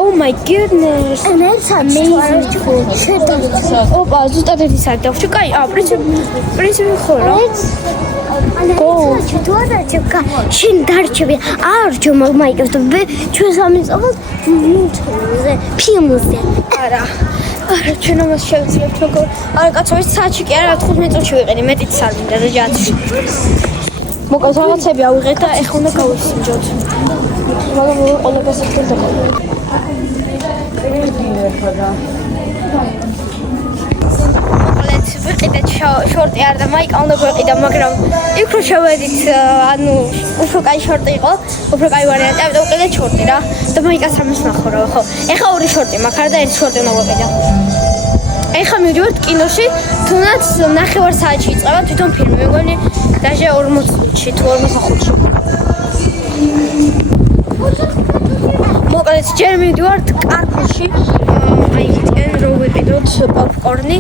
Oh my goodness. And it's amazing. ოპა, ზუსტად 1 საათი დავჭი. კაი, პრინციპი ხო რა. შენ დარჩები არჩო მაიკებს და ჩვენ სამწუხაროდ ფილმზე. არა, ჩვენ ამას შევძლებთ როგორ. არა, კაცო, საათში კი არა, 15 წუთში ვიყენი, მეტიც არ მინდა და ჯათში. მოკლედ რაღაცები ავიღეთ და ეხლა უნდა გავისინჯოთ. მაგრამ ყველა გასაგებია და მოკლედ ვიყიდეთ შორტი არ და მაიკა უნდა გვეყიდა, მაგრამ იქ რო შევედით, ანუ უფრო კაი შორტი იყო, უფრო კაი ვარიანტი, ამიტომ ვიყიდეთ შორტი რა და მაიკას რამეს ნახო რა, ხო. ეხლა 2 შორტი მაქვს და 1 შორტი უნდა გვეყიდა. ეხლა მივდივართ კინოში, თუნდაც 9 საათში იწყება თვითონ ფილმი, მეგონი დაჟე 40-ში თუ 45-ში. მოკლედ ჯერ მივდივართ კარფურში, აი იქიდან რო ვიყიდოთ პოპკორნი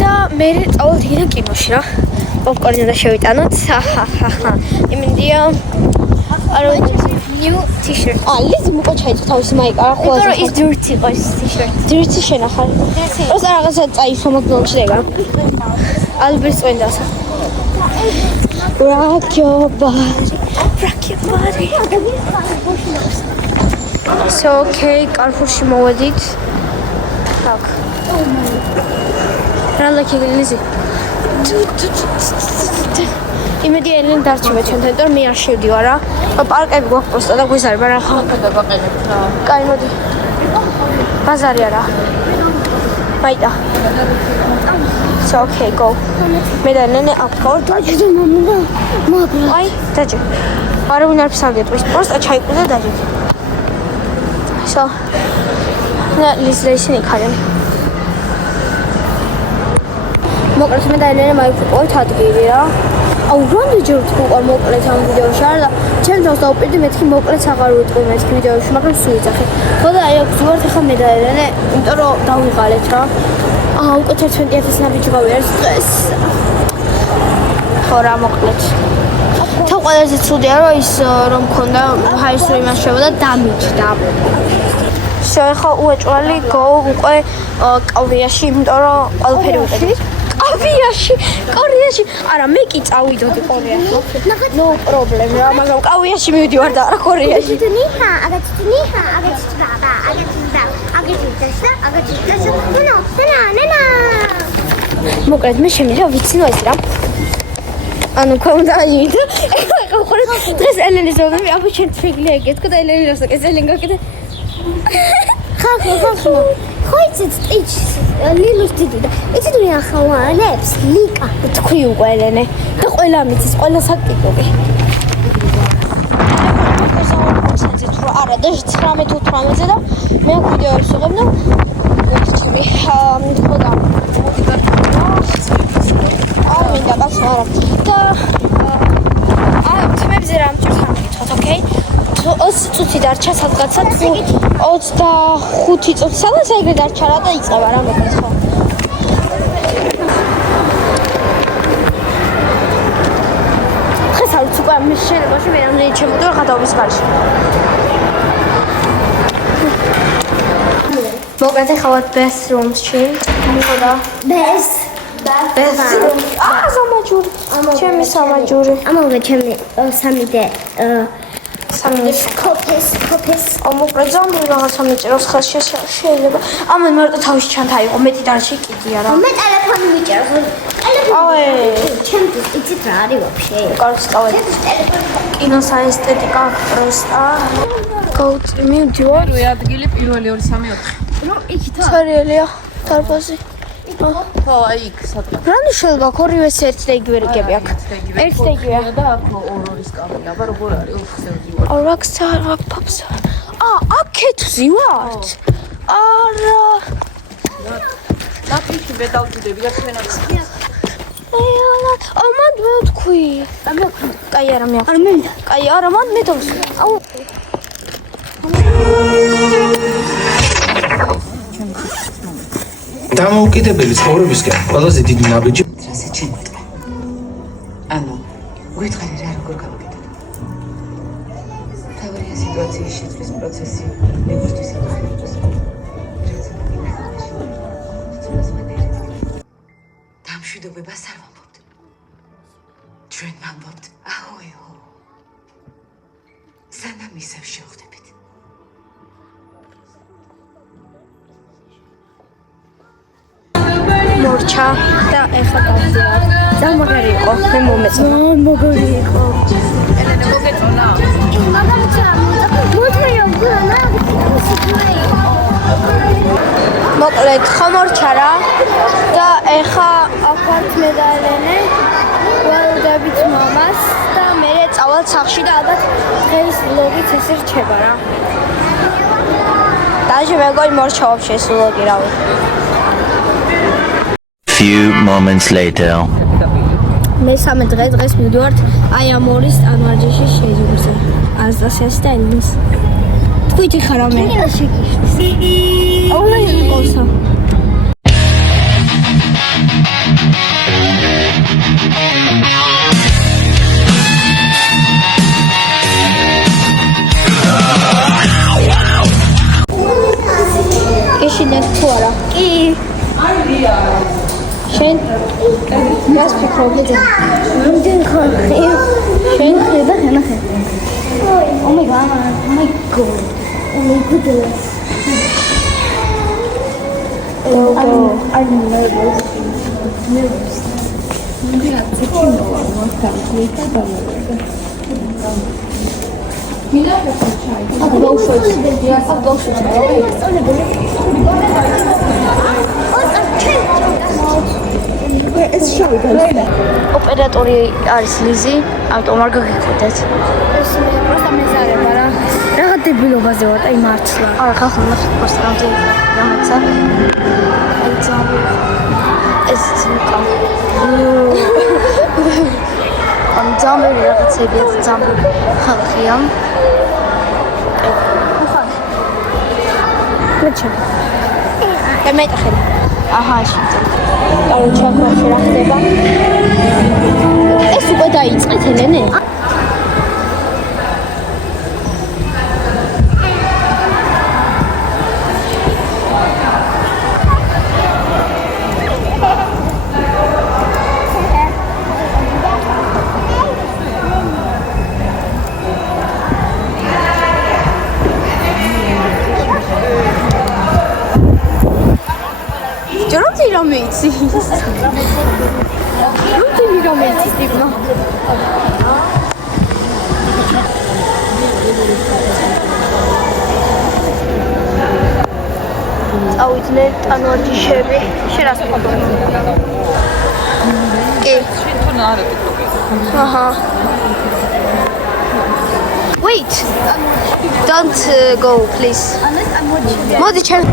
და მე წავალთ იქიდან კინოში რა. პოპკორნი უნდა შევიტანოთ. იმედია არა new t-shirt. ლიზი მოკო ჩაიწო თავისი მაიკა რა ხო ასე. ის dirty იყო ეს t-shirt. dirty შენახარ. პროსტა რაღაცა წაისვა მაგდონალდში და ეგა. ალბრის წვენდასა. Rock your body. So okay, კარფურში მოვედით. Так. რა ლაკი ლიზი. იმედი ელენ დარჩება ჩვენთან, იმიტომ რომ მე არ შევდივარ რა. პარკები გვაქვს პროსტა და გვიზარი, მაგრამ ხა დაყენებთ რა. კაი მოდი. ბაზარი არა. მაიტა. So okay, go. მე და ნენე აფკორ. დაჭდა მამა მაგრამ აი, დაჭი. არავინ არ ფსავდეთ, პროსტა ჩაიკვირდა დაჭი. So. და ლიზა ისინი ხარენ. მოკლედ მე და ნენე მაიკვირდით ადგილი რა. აუ რამდენჯერ ვთქვი მოკლედ ამ ვიდეოში არა და ჩემს თავს დავუპირდი მეთქი მოკლედ აღარ ვიტყვი მეთქი ვიდეოში მაგრამ სულ იცახე ხო და აი აქვს ვარ ხა მე და ელენე იმიტომ რომ დავიღალეთ რა უკვე 11,000 ნაბიჯი გავიარეს დღეს ხო რა მოკლედ თან ყველაზე ცუდია რომ ის რომ მქონდა ჰაისური მასშტაბი და დამიჯდა всё, ეხლა უეჭველი go უკვე კავიაში, იმიტომ რომ ყველაფერი ვიყიდით. კავიაში, კორეაში. არა, მე კი წავიდოდი კორეაში. No problem, მაგრამ კავიაში მივდივარ და არა კორეაში. ნიჰა, აგაცი ნიჰა, აგაცი ბაბა, აგაცი ბაბა, აგაცი დასა, აგაცი დასა. ნანა. მოკლედ მე შემიძლია ვიცინო ეს რა. ანუ ქონდა იმით. ხოხორი დღეს ელენის მოგები, აბა შენ შეგვიძლია ეკეთო და ელენი რასაკეთე, ელენ გაკეთე. ხახო. ხოიცით ტიჩ ლილუს დიდი და იცით რა ხავანებს ლიკა თქვი უკვე ელენე და ყველა მიცის, ყველა საკითხები. არა და 19-18-ზე და მე ვიდეოებს ვიღებ და ვთქვი ხოდა მინდა კაცო არა და თემებზე რა მჭირს ამკითხოთ, ოკეი? 20 წუთი დარჩა სადღაცა 25 წუთი სადაც ეგრე დარჩა რა და იწყება რა მოკლედ ხო? დღეს არ ვიცი უკვე ამ შელებაში მე რამდენი ჩემოდარ გადაობის გარშე. მოკლედ ახლა ვარ best rooms-ში. ხოდა ბეს სამაჯური. ჩემი სამაჯური. ამავე ჩემი სამიდე კოფეს მოკლედ ზამბი რაღაცა მიჭიროს ხელში შეიძლება. ამან მარტო თავის ჩანთა იყო, მეტი და არ შეკიდია რა. მე ტელეფონი მიჭერს. ავე, ჩემთვის იცით რა არის ვაფშე? კარგს წავედი. კინოს აესთეტიკა პროსტა. გაუწი მივდივარ. პირველი ადგილი, პირველი 2 3 4. სერიალია დარბაზი. ხო, აი იქ სადღაც. რა ნიშნულობა ორივეს ერთ და იგივე რიგები აქვს. ერთ და იგივეა. და აქ ორ-ორის კამერა, აბა როგორ არის? უხსენ ვარ. ორაქსა ფაფსა. აქეთ ვზივართ. არა. ნაკრიფი მე დავჭიდები და ჩვენაც. აიალა, მანდ მე ვთქვი. კაი არა მე. არა მე. კაი არა მანდ მე დავსვი. აუ. დამოუკიდებელი ცხოვრებისკენ ყველაზე დიდი ნაბიჯი ასე ჩემეთქა. ანუ გვითხარი რა როგორ გავაკეთებ. თავია სიტუაციის შეცვლის პროცესი მეგრისთვის ახერხებს. დამშვიდობებას არ ვამბობთ. ჩვენ ვამბობთ აჰოეო. სანამ ისევ შევხვდებით. მორჩა და ეხლა დავდივარ. დამაგარი იყო, მე მომეწონა. მოგორი იყო. ელენე მოგეწონა? მოკლედ ხომორჩა რა და ეხა აქ მე და ელენე ველოდებით მამას და მე წავალ სახლში და ალბათ დღეს ვლოგიც ესე რჩება რა. დაჟე მეგოი მორჩა вообще ეს ვლოგი რავი. Few moments later. მესამე დღეს მივდივართ აი ამ ორის სტანვარჯიში შეჯიბრზე. ანასტასიას და ელენეს. თქვით ხარ ამე? აულა იყოსა. ეშინეთ თუ არა? კი. შენ მას ფიქრობდი და რამდენ ხარ? შენ ხედა ხენახე. Oh my god. Oh my god. Oh my goodness. I'm nervous. ოპერატორი არის ლიზი, ამიტომ არ გაგიხოდეთ. ეს მე პროსტა მეზარება რა. რაღა დებილობაზე ვარ, აი მართლა. არა, ხახო ნახე პროსტა რამეცა. აი ძამი. ეს ციკა. ამ ძამი რაღაცებია, ძამი ხალხია. გეჩები. და მეტახე. აჰა, შეიძლება. კაროჩა ხოხი რა ხდება? ეს უკვე დაიწყეთ ელენე? რომ იცის? რუთინი რომ იცის ტიპმა? წავიდნენ ტანვარჯიშები. შენ რას ხდება? კი. შენ არ ეკითხები. აჰა. Wait. Don't go, please. მოდი ჩემ.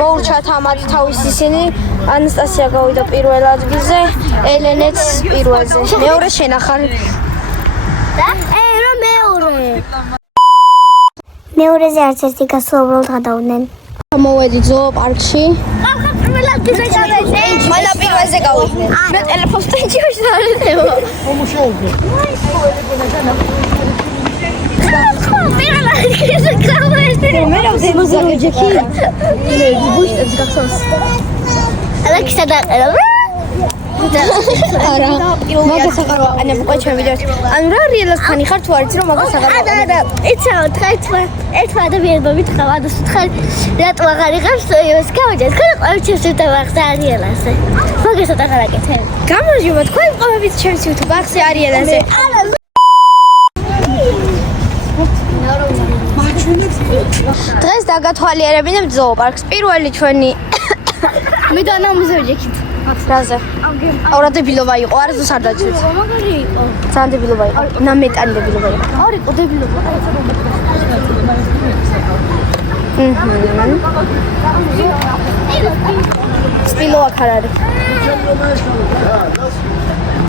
მოურჩათ ამათ თავის ისინი. ანასტასია გავიდა პირველ ადგილზე, ელენეც პირველზე. მეორე შენახალი. რომ მეორეზე არც ერთი გასვლა უბრალოდ გადავდნენ. მოვედი ზოოპარკში. ყველა პირველზე გავიდნენ. მე ტელეფონს ტენჯიაში დაარეთევა. მე რა ზემოზეჯექი? მე ბუშტებს გახსოვს. ალექსა დაყელა. არა, მაგას აღარ ვაყენებ უკვე ჩემ ვიდეოში. ანუ რა რეალად ხანი ხარ თუ არ იცი რომ მაგას აღარ ვაყენებ? არა, იცავ, ერთმა ადამიანმა მითხრა, ადას ვთხარ, რატო აღარ იღებს ის გავიჯეთ, ხარ ყოველთვის ვახსა არიელაზე. მაგასაც აღარ აკეთებ. გამარჯობა, თქვენ ყოფებით ჩემს YouTube ახსე არიელაზე. დღეს დაგათვალიერებინებ ზოოპარკს. პირველი ჩვენი მე და ნამუზეჯექით. რაზე? აურა დებილობა იყო, არა ზუსტ არ დაჭრით. მაგარი იყო. ძალიან დებილობა იყო. ნამეტანი დებილობა იყო. არ იყო დებილობა. სპილო აქ არ არის.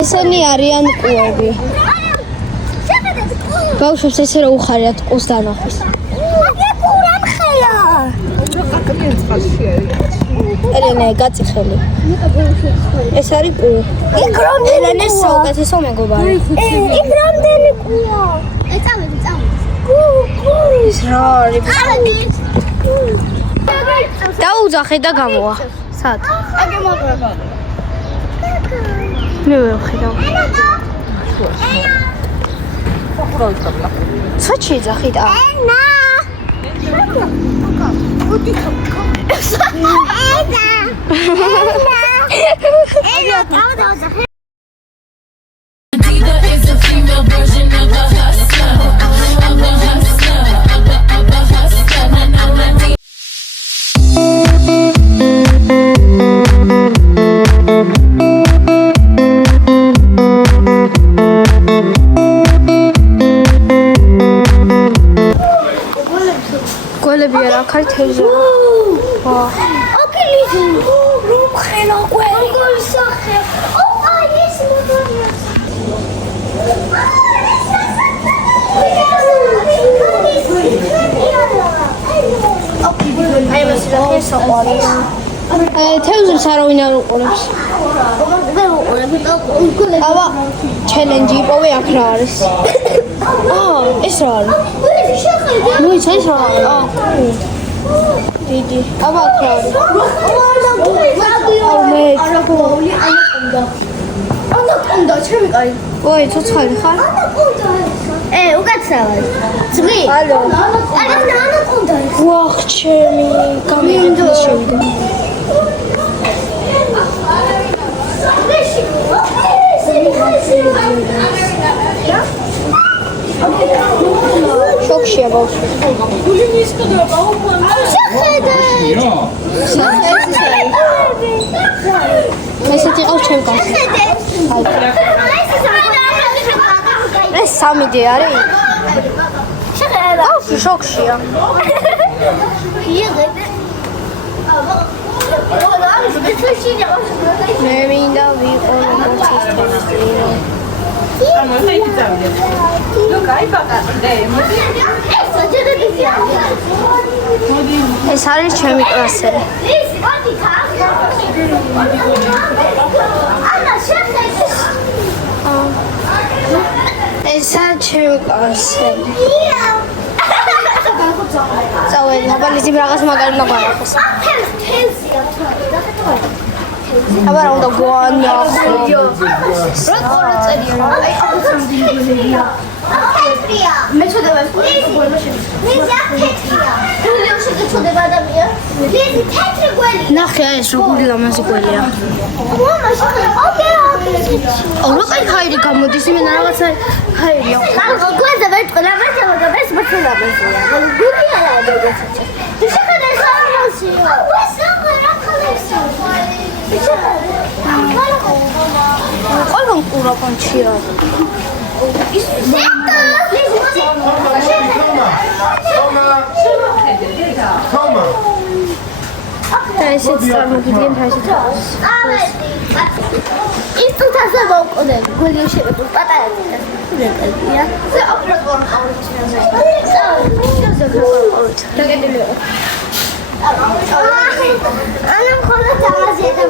ესენი არიან ყუები. ბავშვებს ესე რა უხარიათ ყუს დანახვის. ელენე გაწიხელი. ეს არის ყუ. ელენეს საუკეთესო მეგობარი. იქ რამდენი ყუა? ეწავედი. ის რა არის? დაუძახე და გამოვა. სად? აგე მოგება. მე ვერ ხედავ. სოჩი ძახით ა. ენა. ენა. ენა. ეძახი საყვარელს. თევზებს არავინ არ უყურებს. აბა, ჩელენჯი იპოვე აქ რა არის. ეს რა არის? მოიცა ეს რა არის? დიდი. აბა აქ რა არის? ანაკონდა, ჩემი კაი. ой, ცოცხალი ხარ? უკაცრავად. ძვი. ალო. ანაკონდა. ვახ, ჩემი, გამიგდა შევიდა. შოქშია ბავშვი. ესეთი ყავს ჩემ კაცს. ეს სამიდი არის? შეხედა. ბავშვი შოქშია. მე მინდა ვიყო როგორც ეს თემისწინო. ეს არის ჩემი კლასელი. ეს არის ჩემი კლასელი. წავედი, აბა ისე რაღაც მაგარი უნდა გვარახოს. აბა რა უნდა გვანახო? რა ყოლა წერია რა? აი ახლა სამდინგველია. აფეთრია. მე ჩოდება ეს ყოლა შემიძლია. მე აფეთრია. გულიო შეგეჩოდება ადამიანი. ეს თეთრი გველი. ნახე ეს როგორი ლამაზი გველია. მამა შეხლა ოკეი. რა კაი ხაირი გამოდის იმენა რაღაცა ხაირი აქვს. გველზე ვერ ყოლა მაგრამ ეს მოწონებია. გული არა ეგეცი. შეხლა ეს ლამაზია. ეს რა ხალხია? ყველგან ყურა კონჩია. ის თომა. და ესეც წარმოგიდგენთ ასეთ. ის თუთაზე მოვყოდე. გულიო შევედი პატარა წინასწია. ზე ოპერატორ ყავჩინაზე. დაგედილი. ანა ხოლმე თამაზია და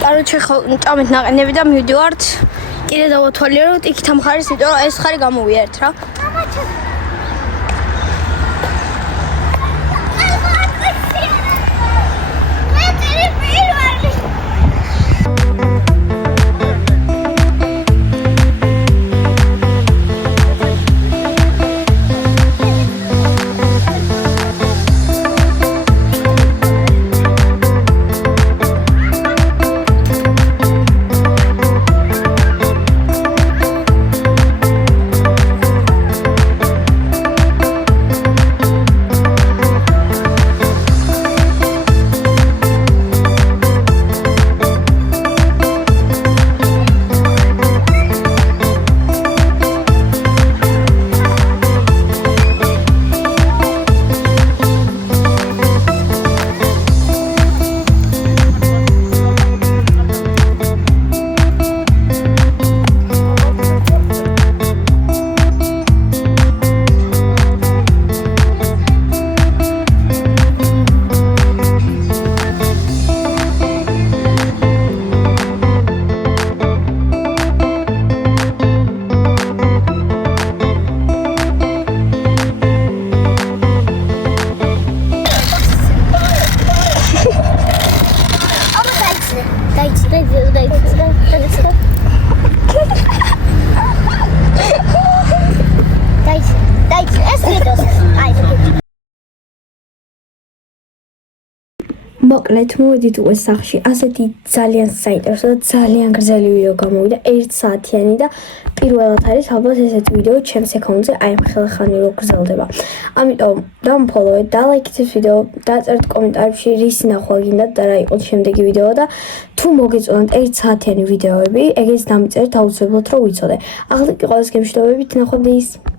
Короче, წამეთ ნაყენები და მივდივართ. კიდე დავათვალიეროთ იქით ამ ხარის, იმიტომ რომ ეს ხარი გამოვიარეთ რა. მოკლედ მოვედით უკვე სახლში. ასეთი ძალიან საინტერესო და ძალიან გრძელი ვიდეო გამოვიდა, 1 საათიანი და პირველად არის ალბათ ესეთი ვიდეო ჩემს აკაუნტზე, აი ხელახანი რო გრძელდება. ამიტომ დამფოლოვეთ და ლაიქით ეს ვიდეო, დაწერთ კომენტარებში რისი ნახვა გინდათ და რა იყოს შემდეგი ვიდეო და თუ მოგეწონათ 1 საათიანი ვიდეოები, ეგეც დამიწერეთ აუცილებლად რომ ვიცოდე. ახლა კი ყველას გემშვიდობებით, ნახვამდის.